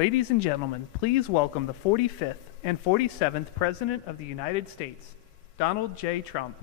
Ladies and gentlemen, please welcome the 45th and 47th President of the United States, Donald J. Trump.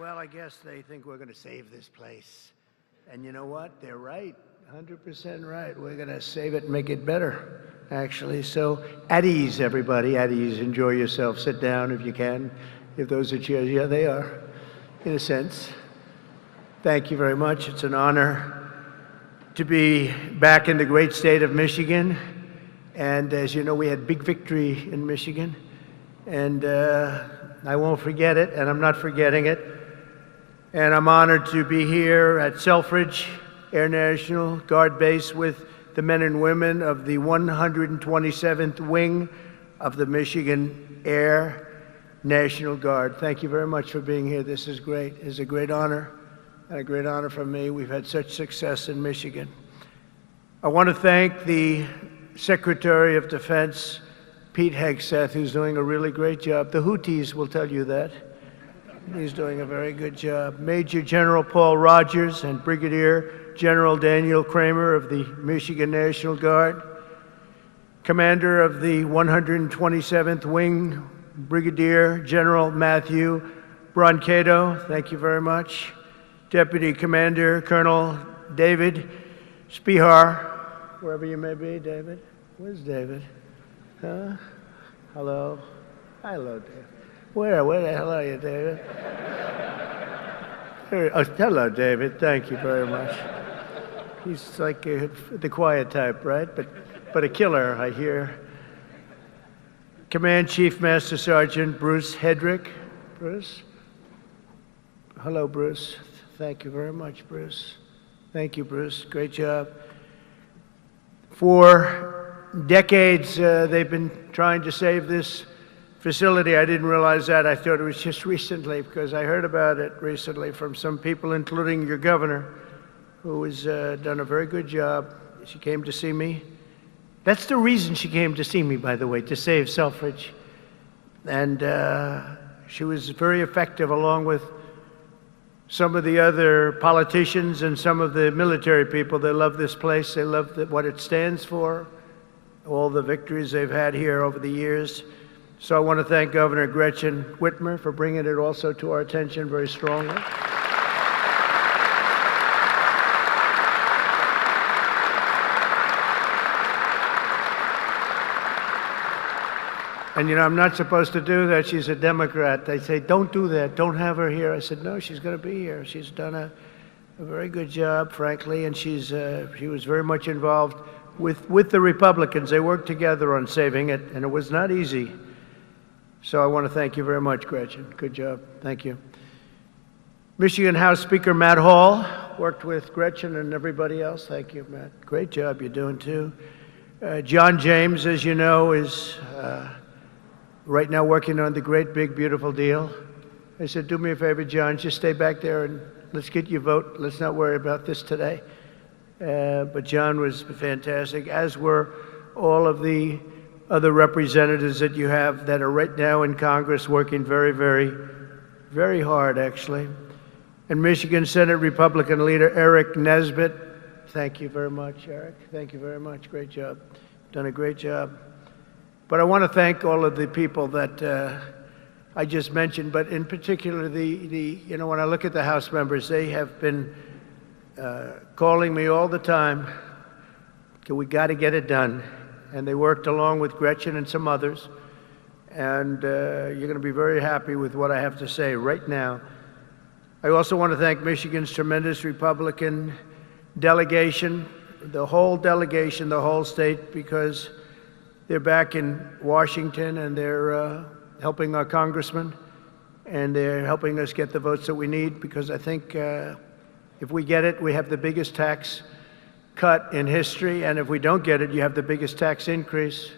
Well, I guess they think we're going to save this place. And you know what? They're right. 100% right. We're going to save it and make it better, actually. So at ease, everybody. At ease. Enjoy yourself. Sit down if you can. If those are chairs, yeah, they are, in a sense. Thank you very much. It's an honor to be back in the great state of Michigan. And as you know, we had big victory in Michigan. And I won't forget it, and I'm not forgetting it. And I'm honored to be here at Selfridge National Guard Base with the men and women of the 127th Wing of the Michigan Air National Guard. Thank you very much for being here. This is great. It's a great honor, and a great honor for me. We've had such success in Michigan. I want to thank the Secretary of Defense, Pete Hegseth, who's doing a really great job. The Houthis will tell you that. He's doing a very good job. Major General Paul Rogers and Brigadier General Daniel Kramer of the Michigan National Guard. Commander of the 127th Wing, Brigadier General Matthew Brancato, thank you very much. Deputy Commander Colonel David Spihar, wherever you may be, David. Where's David? Huh? Hello? Hello, David. Where the hell are you, David? Oh, hello, David. Thank you very much. He's like the quiet type, right? But a killer, I hear. Command Chief Master Sergeant Bruce Hedrick. Bruce? Hello, Bruce. Thank you very much, Bruce. Thank you, Bruce. Great job. For decades, they've been trying to save this facility. I didn't realize that. I thought it was just recently, because I heard about it recently from some people, including your governor, who has done a very good job. She came to see me. That's the reason she came to see me, by the way, to save Selfridge. And she was very effective, along with some of the other politicians and some of the military people. They love this place. They love what it stands for, all the victories they've had here over the years. So I want to thank Governor Gretchen Whitmer for bringing it also to our attention very strongly. And you know, I'm not supposed to do that. She's a Democrat. They say, don't do that. Don't have her here. I said, no, she's going to be here. She's done a very good job, frankly, and she was very much involved with the Republicans. They worked together on saving it, and it was not easy. So I want to thank you very much, Gretchen. Good job. Thank you. Michigan House Speaker Matt Hall worked with Gretchen and everybody else. Thank you, Matt. Great job you're doing, too. John James, as you know, is right now working on the great, big, beautiful deal. I said, do me a favor, John, just stay back there and let's get your vote. Let's not worry about this today. But John was fantastic, as were all of the other representatives that you have that are right now in Congress working very, very, very hard, actually. And Michigan Senate Republican leader Eric Nesbitt, Thank you very much, Eric. Thank you very much. Great job. Done a great job. But I want to thank all of the people that I just mentioned, but in particular, when I look at the House members, they have been calling me all the time, we got to get it done. And they worked along with Gretchen and some others. And you're going to be very happy with what I have to say right now. I also want to thank Michigan's tremendous Republican delegation, the whole delegation, the whole state, because they're back in Washington and they're helping our congressman, and they're helping us get the votes that we need, because I think if we get it, we have the biggest tax cut in history, and if we don't get it, you have the biggest tax increase.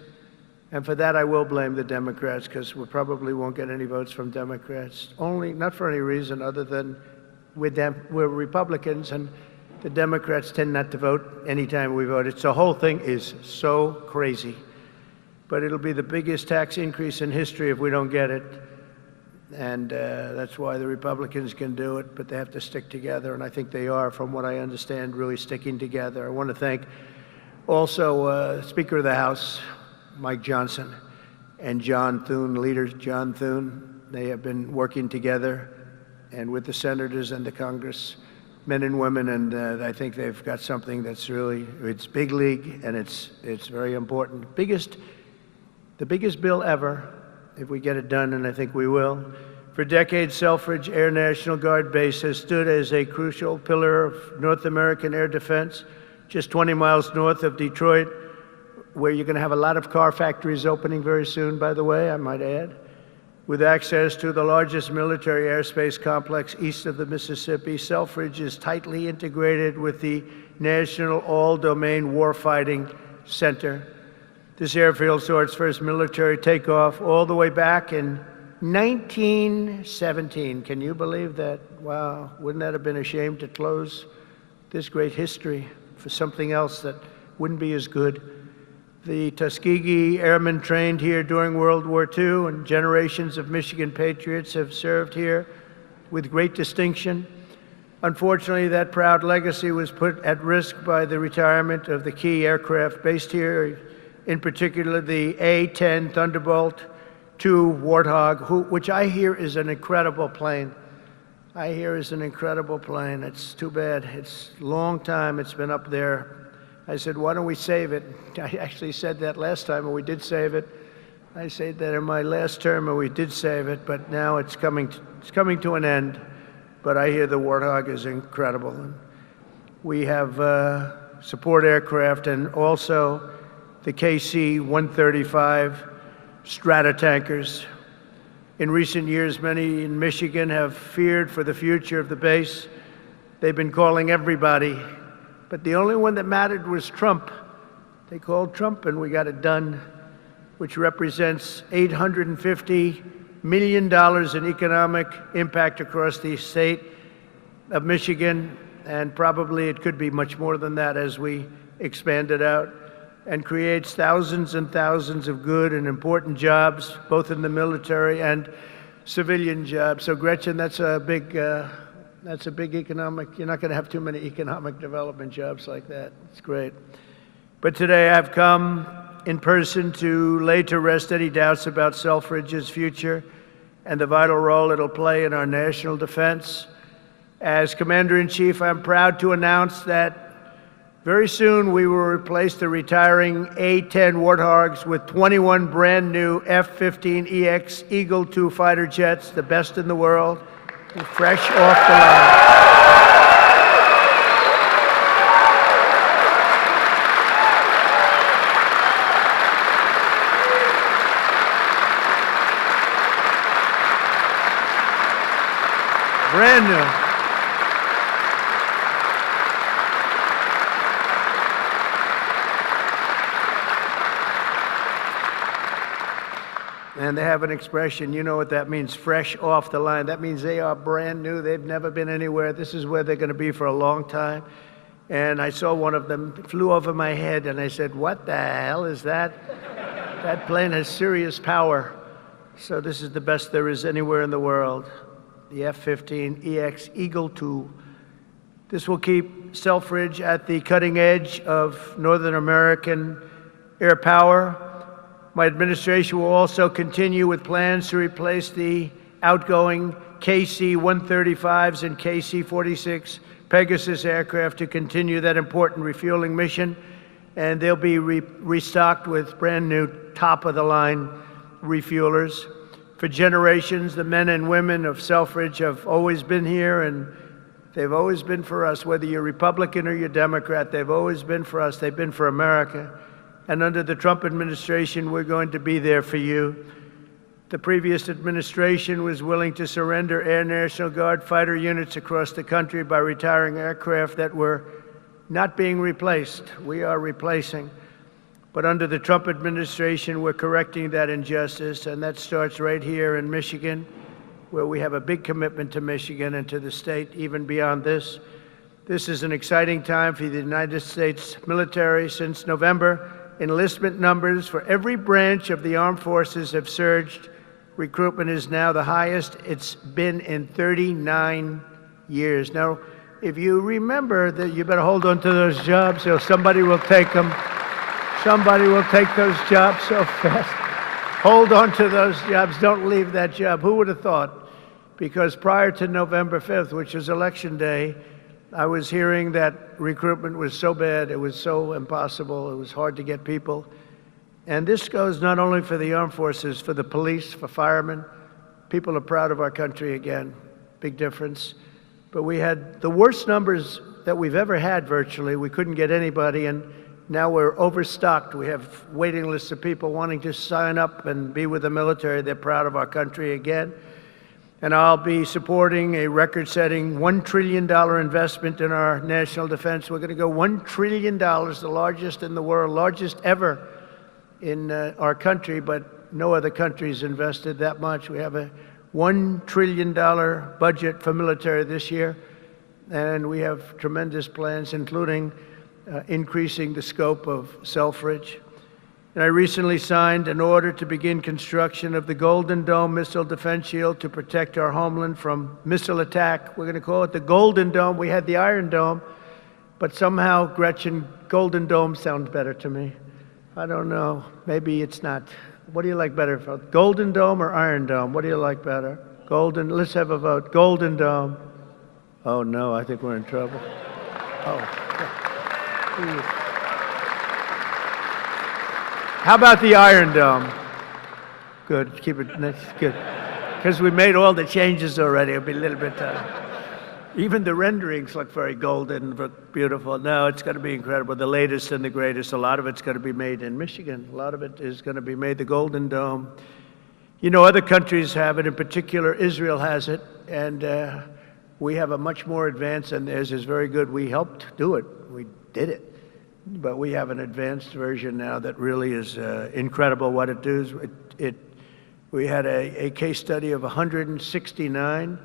And for that, I will blame the Democrats, because we probably won't get any votes from Democrats, not for any reason other than we're Republicans, and the Democrats tend not to vote anytime we vote. The whole thing is so crazy. But it'll be the biggest tax increase in history if we don't get it. And that's why the Republicans can do it, but they have to stick together, and I think they are, from what I understand, really sticking together. I want to thank also Speaker of the House, Mike Johnson, and John Thune, leader John Thune. They have been working together, and with the senators and the Congress, men and women, and I think they've got something that's really, it's big league, and it's very important. The biggest bill ever, if we get it done, and I think we will. For decades, Selfridge National Guard Base has stood as a crucial pillar of North American air defense, just 20 miles north of Detroit, where you're going to have a lot of car factories opening very soon, by the way, I might add, with access to the largest military airspace complex east of the Mississippi. Selfridge is tightly integrated with the National All-Domain Warfighting Center. This airfield saw its first military takeoff all the way back in 1917. Can you believe that? Wow, wouldn't that have been a shame to close this great history for something else that wouldn't be as good? The Tuskegee Airmen trained here during World War II, and generations of Michigan patriots have served here with great distinction. Unfortunately, that proud legacy was put at risk by the retirement of the key aircraft based here, in particular the A-10 Thunderbolt II Warthog, which I hear is an incredible plane. It's too bad. It's a long time it's been up there. I said, why don't we save it? I actually said that last time, and we did save it. I said that in my last term, and we did save it, but now it's coming to an end. But I hear the Warthog is incredible. And we have support aircraft, and also the KC-135 Stratotankers. In recent years, many in Michigan have feared for the future of the base. They've been calling everybody, but the only one that mattered was Trump. They called Trump, and we got it done, which represents $850 million in economic impact across the state of Michigan, and probably it could be much more than that as we expand it out, and creates thousands and thousands of good and important jobs, both in the military and civilian jobs. So Gretchen, that's a big economic, you're not going to have too many economic development jobs like that. It's great. But today I've come in person to lay to rest any doubts about Selfridge's future and the vital role it'll play in our national defense. As Commander-in-Chief, I'm proud to announce that very soon we will replace the retiring A-10 Warthogs with 21 brand new F-15EX Eagle II fighter jets, the best in the world, fresh off the line. Brand new. And they have an expression, you know what that means, fresh off the line. That means they are brand new. They've never been anywhere. This is where they're going to be for a long time. And I saw one of them flew over my head, and I said, what the hell is that? That plane has serious power. So this is the best there is anywhere in the world, the F-15EX Eagle II. This will keep Selfridge at the cutting edge of Northern American air power. My administration will also continue with plans to replace the outgoing KC-135s and KC-46 Pegasus aircraft to continue that important refueling mission. And they'll be restocked with brand new top-of-the-line refuelers. For generations, the men and women of Selfridge have always been here, and they've always been for us. Whether you're Republican or you're Democrat, they've always been for us. They've been for America. And under the Trump administration, we're going to be there for you. The previous administration was willing to surrender Air National Guard fighter units across the country by retiring aircraft that were not being replaced. We are replacing. But under the Trump administration, we're correcting that injustice, and that starts right here in Michigan, where we have a big commitment to Michigan and to the state, even beyond this. This is an exciting time for the United States military. Since November, enlistment numbers for every branch of the armed forces have surged. Recruitment is now the highest it's been in 39 years. Now, if you remember that, you better hold on to those jobs, or somebody will take them. Somebody will take those jobs so fast. Hold on to those jobs. Don't leave that job. Who would have thought? Because prior to November 5th, which is Election Day, I was hearing that recruitment was so bad, it was so impossible, it was hard to get people. And this goes not only for the armed forces, for the police, for firemen. People are proud of our country again. Big difference. But we had the worst numbers that we've ever had virtually. We couldn't get anybody, and now we're overstocked. We have waiting lists of people wanting to sign up and be with the military. They're proud of our country again. And I'll be supporting a record-setting $1 trillion investment in our national defense. We're going to go $1 trillion, the largest in the world, largest ever in our country, but no other country's invested that much. We have a $1 trillion budget for military this year, and we have tremendous plans, including increasing the scope of Selfridge. And I recently signed an order to begin construction of the Golden Dome missile defense shield to protect our homeland from missile attack. We're going to call it the Golden Dome. We had the Iron Dome, but somehow, Gretchen, Golden Dome sounds better to me. I don't know. Maybe it's not. What do you like better? Golden Dome or Iron Dome? What do you like better? Golden. Let's have a vote. Golden Dome. Oh, no, I think we're in trouble. Oh. How about the Iron Dome? Good. Keep it nice. Good. Because we made all the changes already. It'll be a little bit even the renderings look very golden, but beautiful. No, it's going to be incredible. The latest and the greatest. A lot of it's going to be made in Michigan. A lot of it is going to be made the Golden Dome. You know, other countries have it. In particular, Israel has it. And we have a much more advanced, and theirs is very good. We helped do it. We did it. But we have an advanced version now that really is incredible what it does. We had a case study of 169.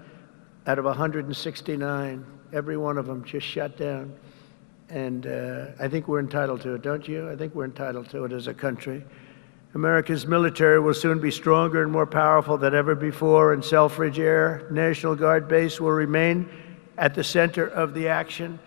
Out of 169, every one of them just shut down. And I think we're entitled to it, don't you? I think we're entitled to it as a country. America's military will soon be stronger and more powerful than ever before, and Selfridge Air National Guard Base will remain at the center of the action.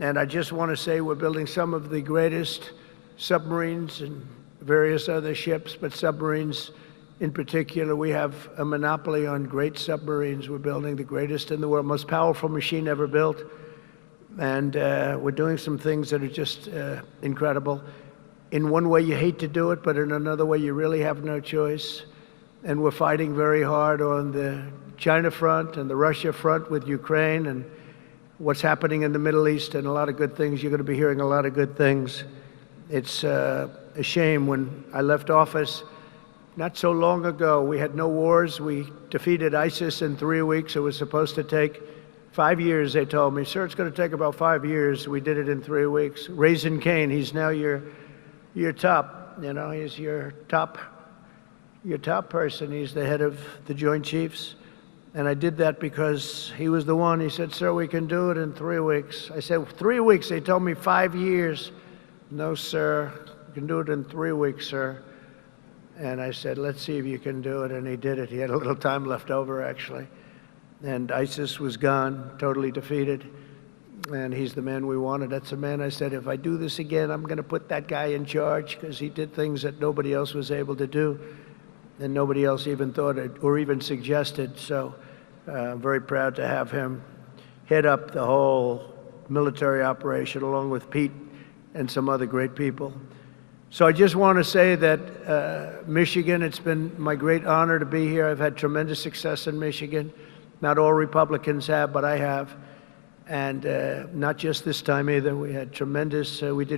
And I just want to say we're building some of the greatest submarines and various other ships, but submarines in particular, we have a monopoly on great submarines. We're building the greatest in the world, most powerful machine ever built. And we're doing some things that are just incredible. In one way, you hate to do it, but in another way, you really have no choice. And we're fighting very hard on the China front and the Russia front with Ukraine and what's happening in the Middle East, and a lot of good things. You're going to be hearing a lot of good things. It's a shame. When I left office not so long ago, we had no wars. We defeated ISIS in 3 weeks. It was supposed to take 5 years, they told me. Sir, it's going to take about 5 years. We did it in 3 weeks. Raising Cain, he's now your top, you know, he's your top person. He's the head of the Joint Chiefs. And I did that because he was the one. He said, sir, we can do it in 3 weeks. I said, 3 weeks? They told me 5 years. No, sir, you can do it in 3 weeks, sir. And I said, let's see if you can do it. And he did it. He had a little time left over, actually. And ISIS was gone, totally defeated. and he's the man we wanted. That's the man I said, if I do this again, I'm going to put that guy in charge, because he did things that nobody else was able to do, and nobody else even thought it or even suggested. So I'm very proud to have him head up the whole military operation along with Pete and some other great people. So I just want to say that Michigan, it's been my great honor to be here. I've had tremendous success in Michigan. Not all Republicans have, but I have. And not just this time either. We did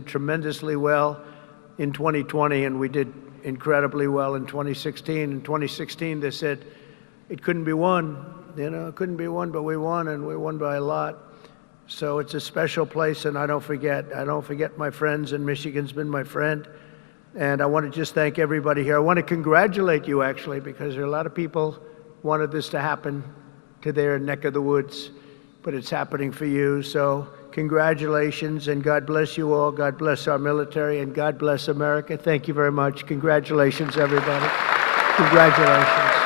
tremendously well in 2020, and we did incredibly well in 2016. In 2016, they said it couldn't be won. It couldn't be won, but we won, and we won by a lot. So it's a special place, and I don't forget my friends, and Michigan's been my friend. And I want to just thank everybody here. I want to congratulate you, actually, because there are a lot of people wanted this to happen to their neck of the woods, but it's happening for you. So congratulations, and God bless you all. God bless our military, and God bless America. Thank you very much. Congratulations, everybody. Congratulations.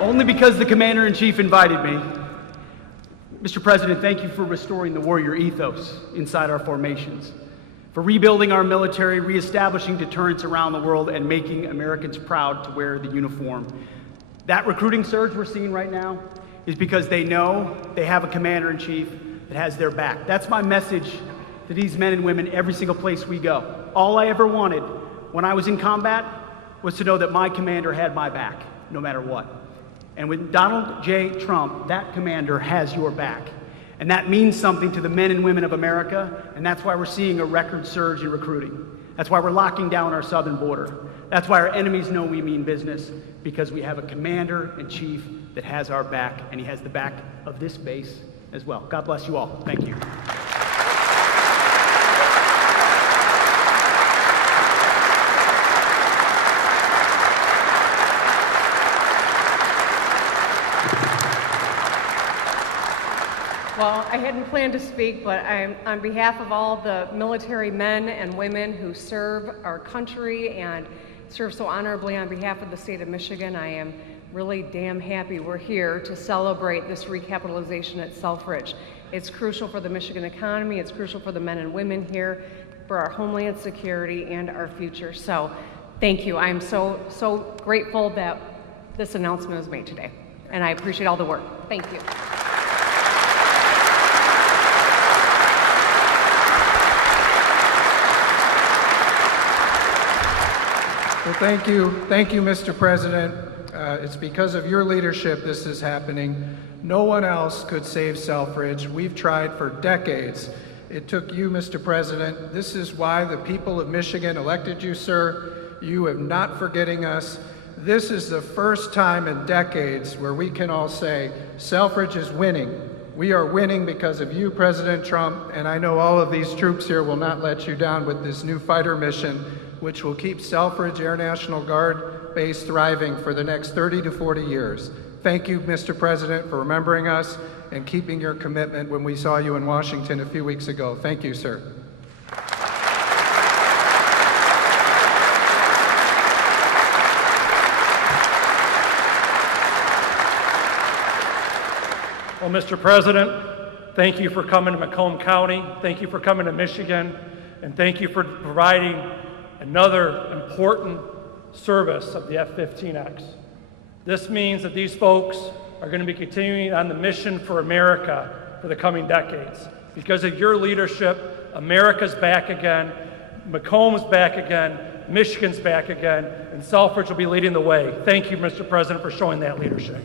Only because the Commander-in-Chief invited me. Mr. President, thank you for restoring the warrior ethos inside our formations, for rebuilding our military, reestablishing deterrence around the world, and making Americans proud to wear the uniform. That recruiting surge we're seeing right now is because they know they have a Commander-in-Chief that has their back. That's my message to these men and women every single place we go. All I ever wanted when I was in combat was to know that my commander had my back, no matter what. And with Donald J. Trump, that commander has your back. And that means something to the men and women of America, and that's why we're seeing a record surge in recruiting. That's why we're locking down our southern border. That's why our enemies know we mean business, because we have a commander-in-chief that has our back, and he has the back of this base as well. God bless you all. Thank you. Well, I hadn't planned to speak, but on behalf of all the military men and women who serve our country and serve so honorably on behalf of the state of Michigan, I am really damn happy we're here to celebrate this recapitalization at Selfridge. It's crucial for the Michigan economy, it's crucial for the men and women here, for our homeland security and our future. So thank you. I'm so grateful that this announcement was made today, and I appreciate all the work. Thank you. Well, thank you, Mr. President. It's because of your leadership this is happening. No one else could save Selfridge. We've tried for decades. It took you, Mr. President. This is why the people of Michigan elected you, sir. You have not forgetting us. This is the first time in decades where we can all say, Selfridge is winning. We are winning because of you, President Trump, and I know all of these troops here will not let you down with this new fighter mission, which will keep Selfridge Air National Guard base thriving for the next 30 to 40 years. Thank you, Mr. President, for remembering us and keeping your commitment when we saw you in Washington a few weeks ago. Thank you, sir. Well, Mr. President, thank you for coming to Macomb County. Thank you for coming to Michigan. And thank you for providing another important service of the F-15X. This means that these folks are going to be continuing on the mission for America for the coming decades. Because of your leadership, America's back again, Macomb's back again, Michigan's back again, and Selfridge will be leading the way. Thank you, Mr. President, for showing that leadership.